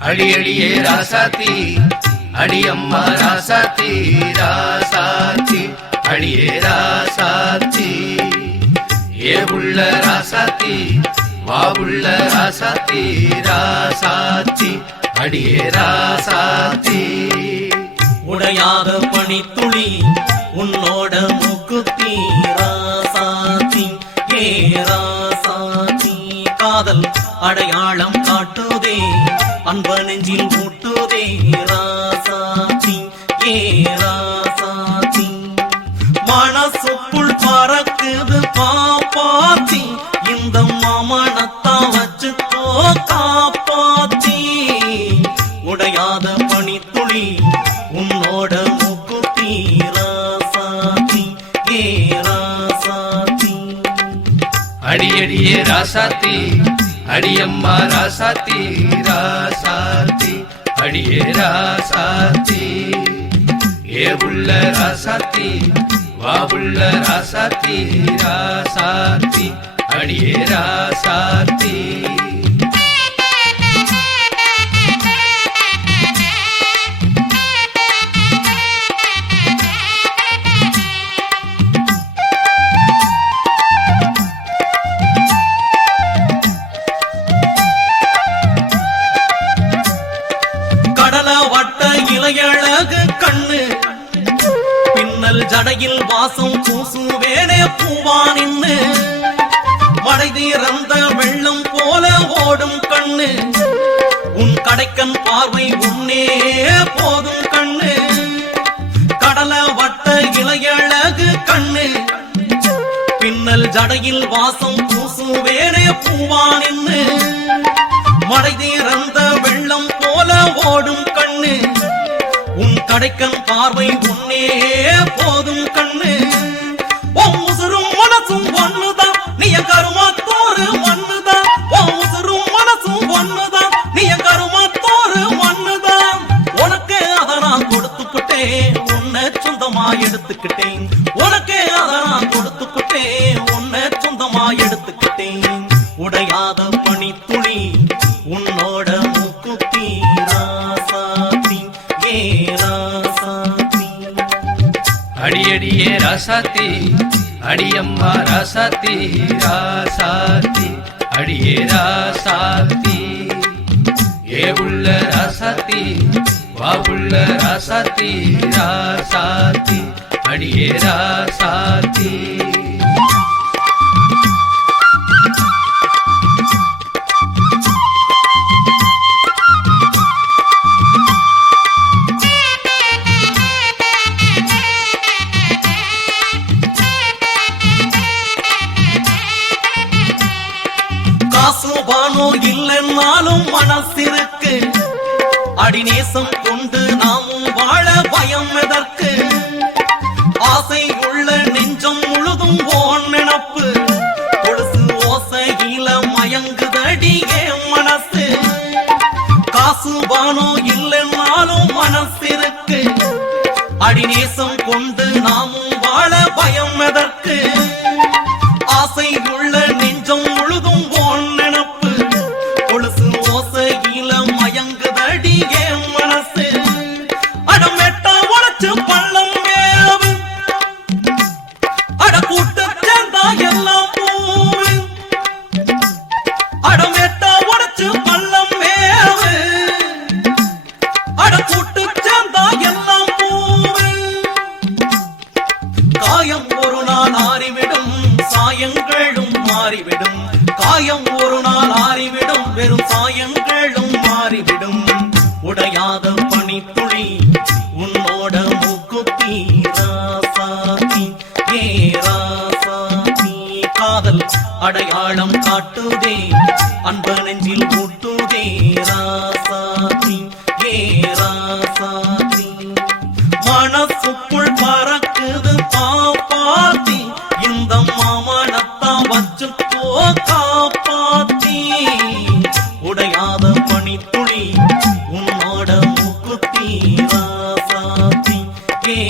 அடியடியே ராசாத்தி அடியம்மா ராசாத்தி ராசாத்தி அடியே ராசாத்தி ஏ உள்ள ராசாத்தி வா உள்ள ராசாத்தி ராசாத்தி அடியே ராசாத்தி உடையாத பனித்துளி உன்னோட மூக்குத்தி ராசாத்தி ஏ ராசாத்தி காதல் அடையாளம் காட்டுதே அன்ப நெஞ்சில் மூட்டுதே ராசாத்தி ஏ ராசாத்தி மனசுக்குள் பறக்குது பாப்பாத்தி இந்த மாமனத்தா வச்சுக்கோ காப்பாத்தி உடையாத பனித்துளி உன்னோட மூக்குத்தி ராசாத்தி ஏ ராசாத்தி அடியடியே ராசாத்தி அடியம்மா ராசாத்தி ராசாத்தி அடியே ராசாத்தி ஏ உள்ள ராசாத்தி வா உள்ள ராசாத்தி ராசாத்தி அடியே ராசாத்தி இளையழகு கண்ணு பின்னல் ஜடையில் வாசம் பூசுவேனே பூவா நின்னு மடை தீரந்த வெள்ளம் போல ஓடும் கண்ணு உன் கடைக்கண் பார்வை உன்னே போதும் கண்ணு கடல வட்ட இளையழகு கண்ணு பின்னல் ஜடையில் வாசம் பூசுவேனே பூவா நின்னு மடை தீரந்த வெள்ளம் போல ஓடும் கண்ணு உன் கடைக்கண் பார்வை உன்னே போதும் கண்ணு உன் உசுரும் மனசும் ஒண்ணுதான் நீ கருமாத்தோரு மண்ணுதான் உன் உசுரும் மனசும் ஒண்ணுதான் நீ கருமாத்தோரு மண்ணுதான் உனக்கே அதை நான் கொடுத்துக்கிட்டேன் உன்னை சொந்தமா எடுத்துக்கிட்டேன் உனக்கே அதை நான் கொடுத்துக்கிட்டேன் உன்னை சொந்தமா எடுத்துக்கிட்டேன் உடையாத பனித்துளி உன்னோட மூக்குத்தி ராசாத்தி ஏ ராசாத்தி அடியடியே ராசாத்தி அடியம்மா ராசாத்தி ராசாத்தி அடியே ராசாத்தி ஏ உள்ள ராசாத்தி வா உள்ள ராசாத்தி ராசாத்தி அடியே ராசாத்தி காசுபானோ இல்லைன்னாலும் மனசிருக்கு அடிநேசம் கொண்டு நாமும் வாழ பயம் எதற்கு ஆசை உள்ள நெஞ்சம் முழுதும் ஓன் நினப்பு கொலுசு ஓசையில மயங்குதடி என் மனசு காசுபானோ இல்லைன்னாலும் மனசிருக்கு அடிநேசம் கொண்டு நாமும் வாழ பயம் எதற்கு ஆசை உள்ள நெஞ்சம் முழுதும் ஓன் நினப்பு கொலுசு ஓசையில மயங்குதடி என் மனசு அடமெட்டா உடைச்சு பள்ளம் மேவு அட கூட்டு சேர்ந்தா எல்லாம் பூவு அடமெட்டா உடைச்சு பள்ளம் மேவு அட கூட்டு சேர்ந்தா எல்லாம் பூவு காயம் ஒரு நாள் ஆறிவிடும் சாயங்களும் மாறிவிடும் காயம் ஒரு நாள் ஆறிவிடும் வெறும் சாயங்களும் மாறிவிடும் உடையாத பனித்துளி உன்னோட மூக்குத்தி ராசாத்தி ஏ ராசாத்தி காதல் அடையாளம் காட்டுதே அன்ப நெஞ்சில் மூட்டுதே ராசாத்தி ஏ ராசாத்தி மனசுக்குள் பறக்குது பாப்பாத்தி இந்த மாமனத்தா வச்சுக்கோ காப்பாத்தி உடையாத பனித்துளி உன்னோட மூக்குத்தி ராசாத்தி ஏ